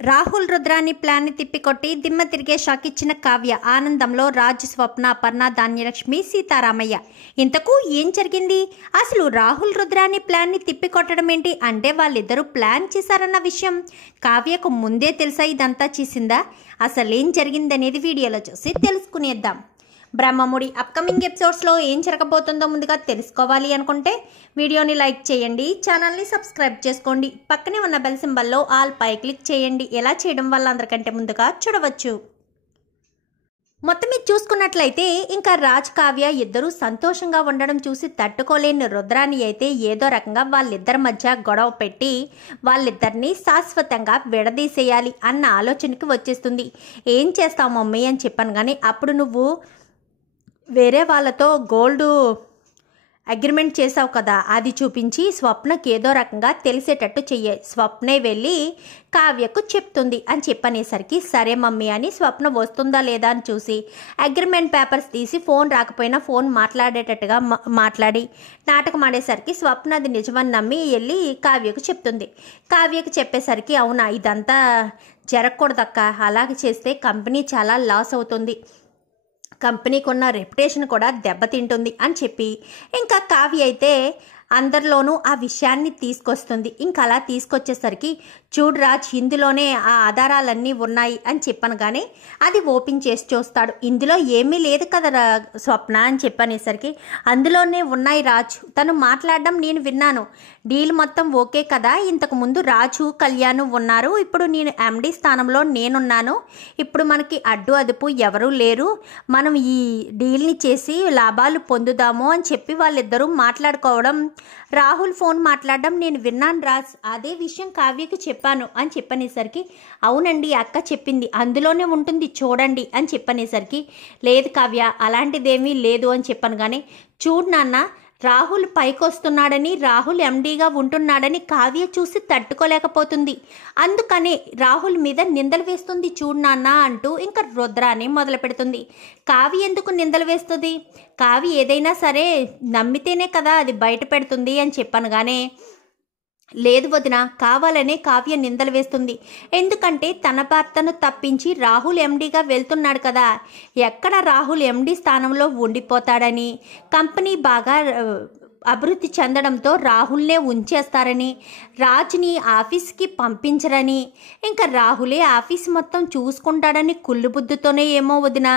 రాహుల్ రుద్రాని ప్లాన్ని తిప్పికొట్టి దిమ్మ తిరిగే షాక్ ఇచ్చిన కావ్య. ఆనందంలో రాజ్, స్వప్న, అపర్ణ, ధాన్యలక్ష్మి, సీతారామయ్య. ఇంతకు ఏం జరిగింది? అసలు రాహుల్ రుద్రాని ప్లాన్ని తిప్పికొట్టడం ఏంటి? అంటే వాళ్ళిద్దరూ ప్లాన్ చేశారన్న విషయం కావ్యకు ముందే తెలుసా? ఇదంతా చేసిందా? అసలేం జరిగిందనేది వీడియోలో చూసి తెలుసుకునేద్దాం. బ్రహ్మముడి అప్కమింగ్ ఎపిసోడ్స్లో ఏం జరగబోతుందో ముందుగా తెలుసుకోవాలి అనుకుంటే వీడియోని లైక్ చేయండి, ఛానల్ని సబ్స్క్రైబ్ చేసుకోండి, పక్కనే ఉన్న బెల్ సింబల్లో ఆల్ పై క్లిక్ చేయండి. ఎలా చేయడం వల్ల అందరికంటే ముందుగా చూడవచ్చు. మొత్తం మీద చూసుకున్నట్లయితే ఇంకా రాజ్, కావ్య ఇద్దరూ సంతోషంగా ఉండడం చూసి తట్టుకోలేని రుద్రాని అయితే ఏదో రకంగా వాళ్ళిద్దరి మధ్య గొడవ పెట్టి వాళ్ళిద్దరిని శాశ్వతంగా విడదీసేయాలి అన్న ఆలోచనకి వచ్చేస్తుంది. ఏం చేస్తావు మమ్మీ అని చెప్పాను, కానీ అప్పుడు నువ్వు వేరే వాళ్ళతో గోల్డ్ అగ్రిమెంట్ చేసావు కదా, అది చూపించి స్వప్నకి ఏదో రకంగా తెలిసేటట్టు చెయ్యి. స్వప్నే వెళ్ళి కావ్యకు చెప్తుంది అని చెప్పనేసరికి సరే మమ్మీ అని స్వప్న వస్తుందా లేదా అని చూసి అగ్రిమెంట్ పేపర్స్ తీసి ఫోన్ రాకపోయినా ఫోన్ మాట్లాడేటట్టుగా మాట్లాడి నాటకం ఆడేసరికి స్వప్న అది నిజమని నమ్మి వెళ్ళి కావ్యకు చెప్తుంది. కావ్యకు చెప్పేసరికి అవునా, ఇదంతా జరగకూడదక్క, అలాగే చేస్తే కంపెనీ చాలా లాస్ అవుతుంది, కంపెనీకి ఉన్న రెప్యుటేషన్ కూడా దెబ్బతింటుంది అని చెప్పి ఇంకా కావ్య అయితే అందరిలోనూ ఆ విషయాన్ని తీసుకొస్తుంది. ఇంకా అలా తీసుకొచ్చేసరికి చూడు రాజ్, ఇందులోనే ఆ ఆధారాలన్నీ ఉన్నాయి అని చెప్పాను, కానీ అది ఓపెన్ చేసి చూస్తాడు. ఇందులో ఏమీ లేదు కదా స్వప్న అని చెప్పనేసరికి అందులోనే ఉన్నాయి రాజ్, తను మాట్లాడడం నేను విన్నాను, డీల్ మొత్తం ఓకే కదా, ఇంతకుముందు రాజు, కళ్యాణ్ ఉన్నారు, ఇప్పుడు నేను ఎండి స్థానంలో నేనున్నాను, ఇప్పుడు మనకి అడ్డు అదుపు ఎవరూ లేరు, మనం ఈ డీల్ని చేసి లాభాలు పొందుదాము అని చెప్పి వాళ్ళిద్దరూ మాట్లాడుకోవడం, రాహుల్ ఫోన్ మాట్లాడడం నేను విన్నాను రాజ్, అదే విషయం కావ్యకి చెప్పాను అని చెప్పనేసరికి అవునండి అక్క చెప్పింది, అందులోనే ఉంటుంది చూడండి అని చెప్పనేసరికి లేదు కావ్య, అలాంటిదేమీ లేదు అని చెప్పాను, కానీ చూడు నాన్న, రాహుల్ పైకి వస్తున్నాడని, రాహుల్ ఎండీగా ఉంటున్నాడని కావ్య చూసి తట్టుకోలేకపోతుంది, అందుకనే రాహుల్ మీద నిందలు వేస్తుంది చూడు నాన్న అంటూ ఇంకా రుద్రాని మొదలు పెడుతుంది. కావ్య ఎందుకు నిందలు వేస్తుంది? కావ్య ఏదైనా సరే నమ్మితేనే కదా అది బయట పెడుతుంది అని చెప్పాను, కానీ లేదు వదిన, కావాలనే కావ్య నిందలు వేస్తుంది, ఎందుకంటే తన భర్తను తప్పించి రాహుల్ ఎండీగా వెళ్తున్నాడు కదా, ఎక్కడ రాహుల్ ఎండీ స్థానంలో ఉండిపోతాడని, కంపెనీ బాగా అభివృద్ధి చెందడంతో రాహుల్నే ఉంచేస్తారని, రాజ్ని ఆఫీస్కి పంపించరని, ఇంకా రాహులే ఆఫీస్ మొత్తం చూసుకుంటాడని కుళ్ళుబుద్ధితోనే ఏమో వదిన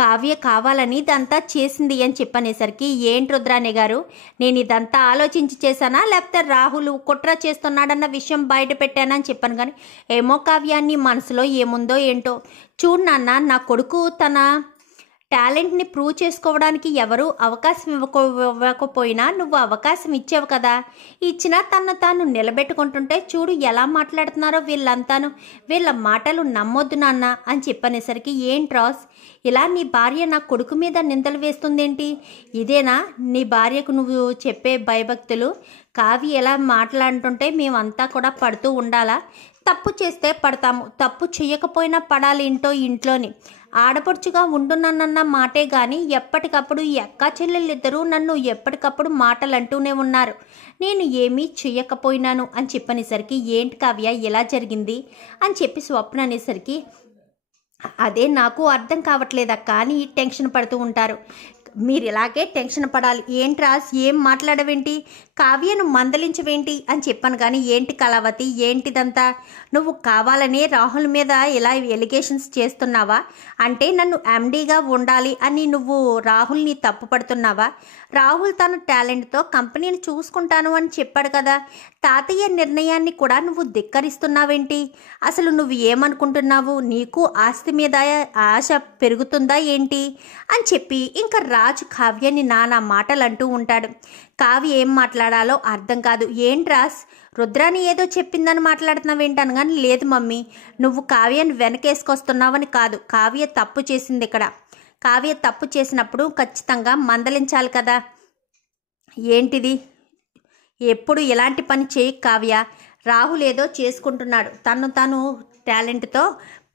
కావ్య కావాలని ఇదంతా చేసింది అని చెప్పనేసరికి ఏంటి రుద్రాణి గారు, నేను ఇదంతా ఆలోచించి చేశానా లేకపోతే రాహుల్ కుట్ర చేస్తున్నాడన్న విషయం బయట పెట్టానని చెప్పాను, కానీ ఏమో కావ్యాన్ని మనసులో ఏముందో ఏంటో. చూడు నాన్న, నా కొడుకు తన టాలెంట్ని ప్రూవ్ చేసుకోవడానికి ఎవరు అవకాశం ఇవ్వకపోయినా నువ్వు అవకాశం ఇచ్చావు కదా, ఇచ్చినా తను తాను నిలబెట్టుకుంటుంటే చూడు ఎలా మాట్లాడుతున్నారో వీళ్ళంతాను, వీళ్ళ మాటలు నమ్మొద్దు నాన్న అని చెప్పనేసరికి ఏంటి రాస్, ఇలా నీ భార్య నా కొడుకు మీద నిందలు వేస్తుందేంటి? ఇదేనా నీ భార్యకు నువ్వు చెప్పే భయభక్తులు? కావ్య ఎలా మాట్లాడుతుంటే మేమంతా కూడా పడుతూ ఉండాలా? తప్పు చేస్తే పడతాము, తప్పు చేయకపోయినా పడాలి ఇంట్లోని, ఆడపడుచుగా ఉంటున్నానన్న మాటే కానీ ఎప్పటికప్పుడు ఈ అక్కా చెల్లెళ్ళిద్దరూ నన్ను ఎప్పటికప్పుడు మాటలు అంటూనే ఉన్నారు, నేను ఏమీ చెయ్యకపోయినాను అని చెప్పనేసరికి ఏంటి కావ్య ఎలా జరిగింది అని చెప్పి స్వప్న అనేసరికి అదే నాకు అర్థం కావట్లేదక్క అని టెన్షన్ పడుతూ ఉంటారు. మీరు ఇలాగే టెన్షన్ పడాలి. ఏంటి రాజ్, ఏం మాట్లాడవేంటి, కావ్యను మందలించవేంటి అని చెప్పాను, కానీ ఏంటి కళావతి, ఏంటిదంతా? నువ్వు కావాలనే రాహుల్ మీద ఇలా ఎలిగేషన్స్ చేస్తున్నావా? అంటే నన్ను ఎండీగా ఉండాలి అని నువ్వు రాహుల్ని తప్పు పడుతున్నావా? రాహుల్ తన టాలెంట్తో కంపెనీని చూసుకుంటాను అని చెప్పాడు కదా, తాతయ్య నిర్ణయాన్ని కూడా నువ్వు ధిక్కరిస్తున్నావేంటి? అసలు నువ్వు ఏమనుకుంటున్నావు? నీకు ఆస్తి మీద ఆశ పెరుగుతుందా ఏంటి అని చెప్పి ఇంకా రాజు కావ్యని నానా మాటలు అంటూ ఉంటాడు. కావ్య ఏం మాట్లాడాలో అర్థం కాదు. ఏంటి రాజ్, రుద్రాని ఏదో చెప్పిందని మాట్లాడుతున్నావేంటాను, కానీ లేదు మమ్మీ, నువ్వు కావ్యని వెనకేసుకొస్తున్నావని కాదు, కావ్య తప్పు చేసింది ఇక్కడ, కావ్య తప్పు చేసినప్పుడు ఖచ్చితంగా మందలించాలి కదా. ఏంటిది, ఎప్పుడు ఎలాంటి పని చేయి కావ్య, రాహుల్ ఏదో చేసుకుంటున్నాడు, తను టాలెంట్తో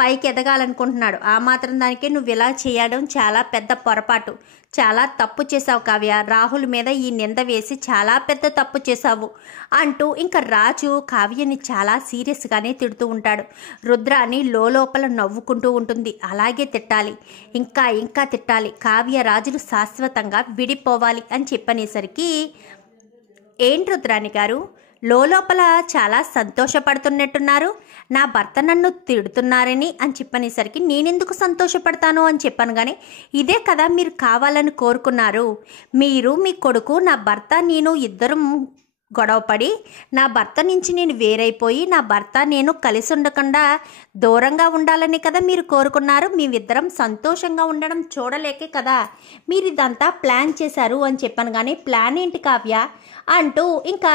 పైకి ఎదగాలనుకుంటున్నాడు. ఆ మాత్రం దానికే నువ్వు ఇలా చేయడం చాలా పెద్ద పొరపాటు, చాలా తప్పు చేసావు కావ్య. రాహుల్ మీద ఈ నింద వేసి చాలా పెద్ద తప్పు చేశావు అంటూ ఇంకా రాజు కావ్యని చాలా సీరియస్గానే తిడుతూ ఉంటాడు. రుద్రాని లోపల నవ్వుకుంటూ ఉంటుంది. అలాగే తిట్టాలి, ఇంకా ఇంకా తిట్టాలి, కావ్య రాజులు శాశ్వతంగా విడిపోవాలి అని చెప్పనేసరికి, ఏంటి రుద్రాని గారు లోపల చాలా సంతోషపడుతున్నట్టున్నారు, నా భర్త నన్ను తిడుతున్నారని అని చెప్పనేసరికి, నేనెందుకు సంతోషపడతాను అని చెప్పాను. కానీ ఇదే కదా మీరు కావాలని కోరుకున్నారు. మీరు, మీ కొడుకు, నా భర్త, నేను ఇద్దరం గొడవపడి నా భర్త నుంచి నేను వేరైపోయి నా భర్త నేను కలిసి ఉండకుండా దూరంగా ఉండాలని కదా మీరు కోరుకున్నారు. మేమిద్దరం సంతోషంగా ఉండడం చూడలేకే కదా మీరు ఇదంతా ప్లాన్ చేశారు అని చెప్పాను. కానీ ప్లాన్ ఏంటి కావ్య అంటూ ఇంకా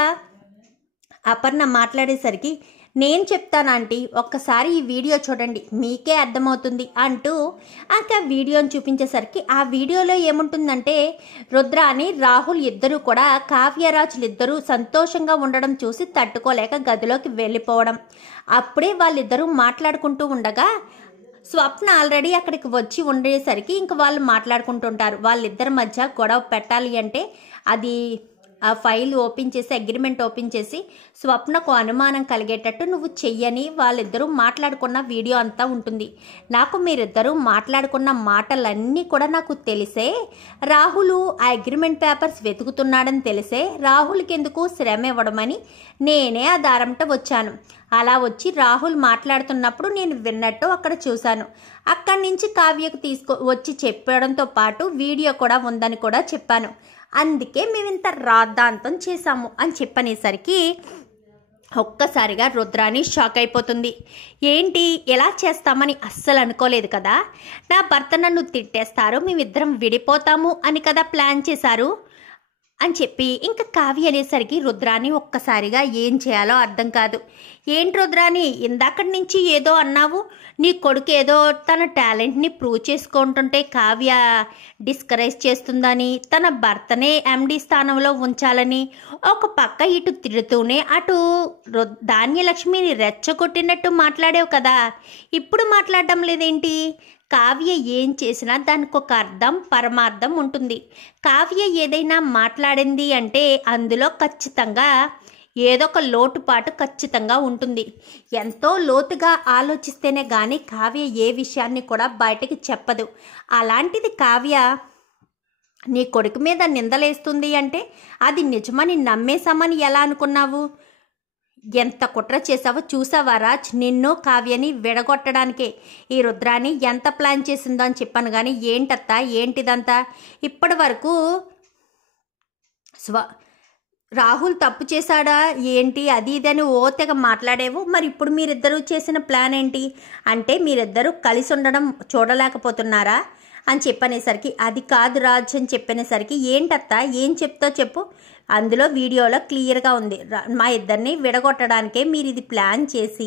అపర్ణ మాట్లాడేసరికి, నేను చెప్తాను ఆంటీ, ఒక్కసారి ఈ వీడియో చూడండి మీకే అర్థమవుతుంది అంటూ ఇంకా వీడియోని చూపించేసరికి, ఆ వీడియోలో ఏముంటుందంటే రుద్రాని రాహుల్ ఇద్దరూ కూడా కావ్యరాజులు ఇద్దరూ సంతోషంగా ఉండడం చూసి తట్టుకోలేక గదిలోకి వెళ్ళిపోవడం. అప్పుడే వాళ్ళిద్దరూ మాట్లాడుకుంటూ ఉండగా స్వప్న ఆల్రెడీ అక్కడికి వచ్చి ఉండేసరికి ఇంక వాళ్ళు మాట్లాడుకుంటుంటారు. వాళ్ళిద్దరి మధ్య గొడవ పెట్టాలి అంటే అది ఆ ఫైల్ ఓపెన్ చేసి, అగ్రిమెంట్ ఓపెన్ చేసి స్వప్నకు అనుమానం కలిగేటట్టు నువ్వు చెయ్యని వాళ్ళిద్దరూ మాట్లాడుకున్న వీడియో అంతా ఉంటుంది. నాకు మీరిద్దరూ మాట్లాడుకున్న మాటలన్నీ కూడా నాకు తెలిసే రాహుల్ ఆ అగ్రిమెంట్ పేపర్స్ వెతుకుతున్నాడని తెలిసే రాహుల్కి ఎందుకు శ్రమ ఇవ్వడమని నేనే ఆ దారంట వచ్చాను. అలా వచ్చి రాహుల్ మాట్లాడుతున్నప్పుడు నేను విన్నట్టు అక్కడ చూశాను. అక్కడి నుంచి కావ్యకు వచ్చి చెప్పడంతో పాటు వీడియో కూడా ఉందని కూడా చెప్పాను. అందుకే మేము ఇంత రాద్ధాంతం చేశాము అని చెప్పనేసరికి ఒక్కసారిగా రుద్రాని షాక్ అయిపోతుంది. ఏంటి ఎలా చేస్తామని అస్సలు అనుకోలేదు కదా, నా భర్త నన్ను తిట్టేస్తారు, మేమిద్దరం విడిపోతాము అని కదా ప్లాన్ చేశారు అని చెప్పి ఇంకా కావ్య అనేసరికి రుద్రాని ఒక్కసారిగా ఏం చేయాలో అర్థం కాదు. ఏంటి రుద్రాని, ఇందాకటి నుంచి ఏదో అన్నావు, నీ కొడుకు ఏదో తన టాలెంట్ని ప్రూవ్ చేసుకుంటుంటే కావ్య డిస్కరేజ్ చేస్తుందని, తన భర్తనే ఎండి స్థానంలో ఉంచాలని ఒక పక్క ఇటు తిడుతూనే అటు ధాన్యలక్ష్మిని రెచ్చగొట్టినట్టు మాట్లాడావు కదా, ఇప్పుడు మాట్లాడడం లేదేంటి? కావ్య ఏం చేసినా దానికి ఒక అర్థం, పరమార్థం ఉంటుంది. కావ్య ఏదైనా మాట్లాడింది అంటే అందులో ఖచ్చితంగా ఏదో ఒక లోటుపాటు ఖచ్చితంగా ఉంటుంది. ఎంతో లోతుగా ఆలోచిస్తేనే కానీ కావ్య ఏ విషయాన్ని కూడా బయటకు చెప్పదు. అలాంటిది కావ్య నీ కొడుకు మీద నిందలేస్తుంది అంటే అది నిజమని నమ్మేశామని ఎలా అనుకున్నావు? ఎంత కుట్ర చేసావో చూసావా రాజ్? నిన్ను కావ్యని విడగొట్టడానికే ఈ రుద్రాని ఎంత ప్లాన్ చేసిందో అని చెప్పాను. కానీ ఏంటత్తా ఏంటిదంతా? ఇప్పటి వరకు రాహుల్ తప్పు చేశాడా ఏంటి అది ఇదని ఓ తెగ మాట్లాడేవు. మరి ఇప్పుడు మీరిద్దరూ చేసిన ప్లాన్ ఏంటి? అంటే మీరిద్దరూ కలిసి ఉండడం చూడలేకపోతున్నారా అని చెప్పనేసరికి, అది కాదు రాజ్ అని చెప్పనేసరికి, ఏంటత్తా ఏం చెప్తావు చెప్పు. అందులో వీడియోలో క్లియర్గా ఉంది, మా ఇద్దరిని విడగొట్టడానికే మీరు ఇది ప్లాన్ చేసి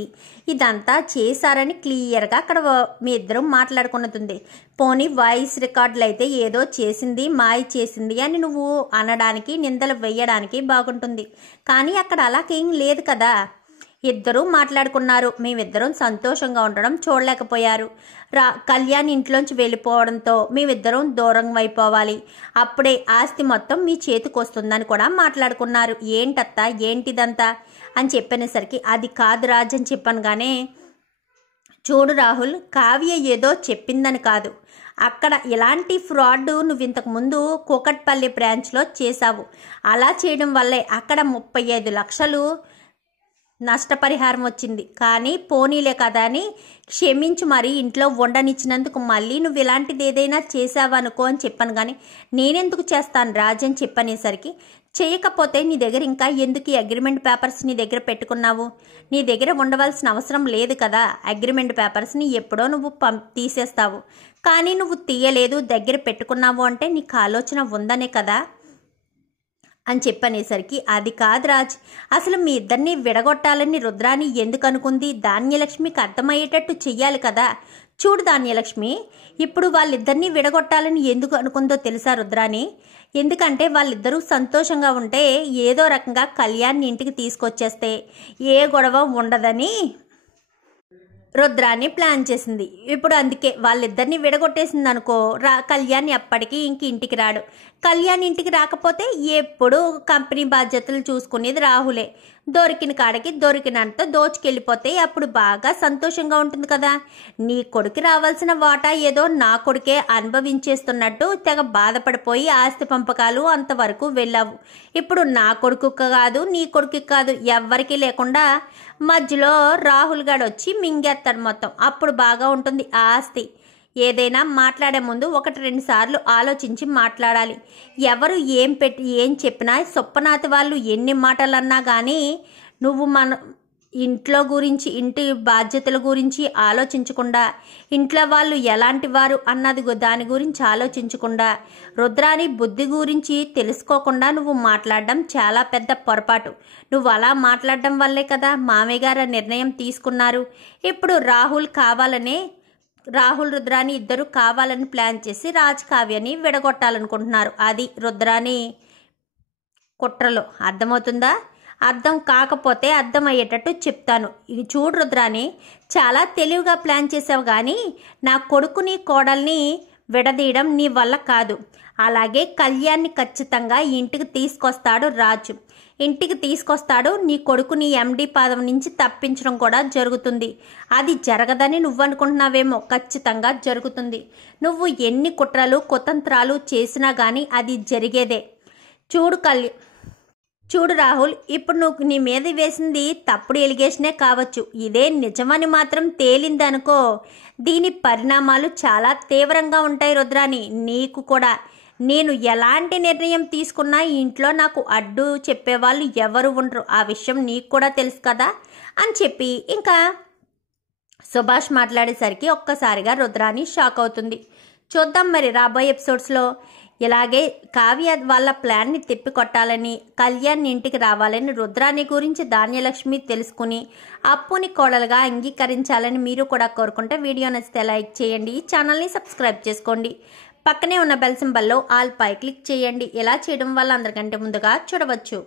ఇదంతా చేశారని క్లియర్గా అక్కడ మీ ఇద్దరు మాట్లాడుకున్నది. పోనీ వాయిస్ రికార్డులు అయితే ఏదో చేసింది, మాయ చేసింది అని నువ్వు అనడానికి, నిందలు వేయడానికి బాగుంటుంది. కానీ అక్కడ అలాగేం లేదు కదా. ఇద్దరూ మాట్లాడుకున్నారు, మేమిద్దరం సంతోషంగా ఉండడం చూడలేకపోయారు. కళ్యాణ్ ఇంట్లోంచి వెళ్ళిపోవడంతో మేమిద్దరం దూరం అయిపోవాలి, అప్పుడే ఆస్తి మొత్తం మీ చేతికి వస్తుందని కూడా మాట్లాడుకున్నారు. ఏంటత్తా ఏంటిదంతా అని చెప్పనేసరికి, అది కాదు రాజ్ అని చెప్పాను. కానీ చూడు రాహుల్, కావ్య ఏదో చెప్పిందని కాదు, అక్కడ ఇలాంటి ఫ్రాడ్ నువ్వు ఇంతకుముందు కూకట్పల్లి బ్రాంచ్లో చేశావు. అలా చేయడం వల్లే అక్కడ 35 లక్షలు నష్టపరిహారం వచ్చింది. కానీ పోనీలే కదా అని క్షమించి మరీ ఇంట్లో ఉండనిచ్చినందుకు మళ్ళీ నువ్వు ఇలాంటిది ఏదైనా చేసావనుకో అని చెప్పాను. కానీ నేనెందుకు చేస్తాను రాజ్ అని చెప్పనేసరికి, చేయకపోతే నీ దగ్గర ఇంకా ఎందుకు ఈ అగ్రిమెంట్ పేపర్స్ నీ దగ్గర పెట్టుకున్నావు? నీ దగ్గర ఉండవలసిన అవసరం లేదు కదా. అగ్రిమెంట్ పేపర్స్ని ఎప్పుడో నువ్వు తీసేస్తావు, కానీ నువ్వు తీయలేదు, దగ్గర పెట్టుకున్నావు అంటే నీకు ఆలోచన ఉందనే కదా. అని చెప్పనేసరికి, అది కాదు రాజ్, అసలు మీ ఇద్దరిని విడగొట్టాలని రుద్రాని ఎందుకు అనుకుంది? ధాన్యలక్ష్మికి అర్థమయ్యేటట్టు చెయ్యాలి కదా. చూడు ధాన్యలక్ష్మి, ఇప్పుడు వాళ్ళిద్దరినీ విడగొట్టాలని ఎందుకు అనుకుందో తెలుసా రుద్రాని? ఎందుకంటే వాళ్ళిద్దరూ సంతోషంగా ఉంటే ఏదో రకంగా కళ్యాణ్ ఇంటికి తీసుకొచ్చేస్తే ఏ గొడవ ఉండదని రుద్రాని ప్లాన్ చేసింది. ఇప్పుడు అందుకే వాళ్ళిద్దరిని విడగొట్టేసింది అనుకో, కళ్యాణ్ ఎప్పటికీ ఇంటికి రాడు. కళ్యాణ్ ఇంటికి రాకపోతే ఎప్పుడు కంపెనీ బాధ్యతలు చూసుకునేది రాహులే. దొరికిన కాడికి దొరికినంత దోచుకెళ్ళిపోతే అప్పుడు బాగా సంతోషంగా ఉంటుంది కదా. నీ కొడుకు రావాల్సిన వాటా ఏదో నా కొడుకే అనుభవించేస్తున్నట్టు తెగ బాధపడిపోయి ఆస్తి పంపకాలు అంతవరకు వెళ్ళావు. ఇప్పుడు నా కొడుకు కాదు, నీ కొడుకు కాదు, ఎవ్వరికీ లేకుండా మధ్యలో రాహుల్ గాడు వచ్చి మింగేస్తాడు మొత్తం. అప్పుడు బాగా ఉంటుంది ఆ ఆస్తి. ఏదైనా మాట్లాడే ముందు 1-2 సార్లు ఆలోచించి మాట్లాడాలి. ఎవరు ఏం చెప్పినా సొప్పనాథ్ వాళ్ళు ఎన్ని మాటలు అన్నా కానీ నువ్వు మన ఇంట్లో గురించి, ఇంటి బాధ్యతల గురించి ఆలోచించకుండా, ఇంట్లో వాళ్ళు ఎలాంటి వారు అన్నది దాని గురించి ఆలోచించకుండా, రుద్రాని బుద్ధి గురించి తెలుసుకోకుండా నువ్వు మాట్లాడడం చాలా పెద్ద పొరపాటు. నువ్వు అలా మాట్లాడడం వల్లే కదా మామయ్య గారు నిర్ణయం తీసుకున్నారు. ఇప్పుడు రాహుల్ రుద్రాని ఇద్దరు కావాలని ప్లాన్ చేసి రాజ్ కావ్యని విడగొట్టాలనుకుంటున్నారు. అది రుద్రాని కుట్రలో. అర్థమవుతుందా? అర్థం కాకపోతే అర్థమయ్యేటట్టు చెప్తాను. ఇది చూడు రుద్రాని, చాలా తెలివిగా ప్లాన్ చేసావు కానీ నా కొడుకుని కోడల్ని విడదీయడం నీ వల్ల కాదు. అలాగే కళ్యాణ్ని ఖచ్చితంగా ఇంటికి తీసుకొస్తాడు రాజు. ఇంటికి తీసుకొస్తాడు. నీ కొడుకుని ఎండి పదవి నుంచి తప్పించడం కూడా జరుగుతుంది. అది జరగదని నువ్వు అనుకుంటున్నావేమో, ఖచ్చితంగా జరుగుతుంది. నువ్వు ఎన్ని కుట్రలు కుతంత్రాలు చేసినా కానీ అది జరిగేదే. చూడు రాహుల్, ఇప్పుడు నువ్వు నీ మీద వేసింది తప్పుడు ఎలిగేషనే కావచ్చు. ఇదే నిజమని మాత్రం తేలిందనుకో, దీని పరిణామాలు చాలా తీవ్రంగా ఉంటాయి రుద్రాని. నీకు కూడా నేను ఎలాంటి నిర్ణయం తీసుకున్నా ఇంట్లో నాకు అడ్డు చెప్పేవాళ్ళు ఎవరు ఉండరు. ఆ విషయం నీకు కూడా తెలుసు కదా అని చెప్పి ఇంకా సుభాష్ మాట్లాడేసరికి ఒక్కసారిగా రుద్రాని షాక్ అవుతుంది. చూద్దాం మరి రాబోయే ఎపిసోడ్స్లో ఇలాగే కావ్య వాళ్ళ ప్లాన్ని తిప్పికొట్టాలని, కళ్యాణ్ ఇంటికి రావాలని, రుద్రాని గురించి ధాన్యలక్ష్మి తెలుసుకుని అప్పుని కోడలుగా అంగీకరించాలని మీరు కూడా కోరుకుంటే వీడియో నచ్చితే లైక్ చేయండి, ఛానల్ని సబ్స్క్రైబ్ చేసుకోండి, పక్కనే ఉన్న బెల్ సింబల్లో ఆల్ పై క్లిక్ చేయండి. ఇలా చేయడం వల్ల అందరికంటే ముందుగా చూడవచ్చు.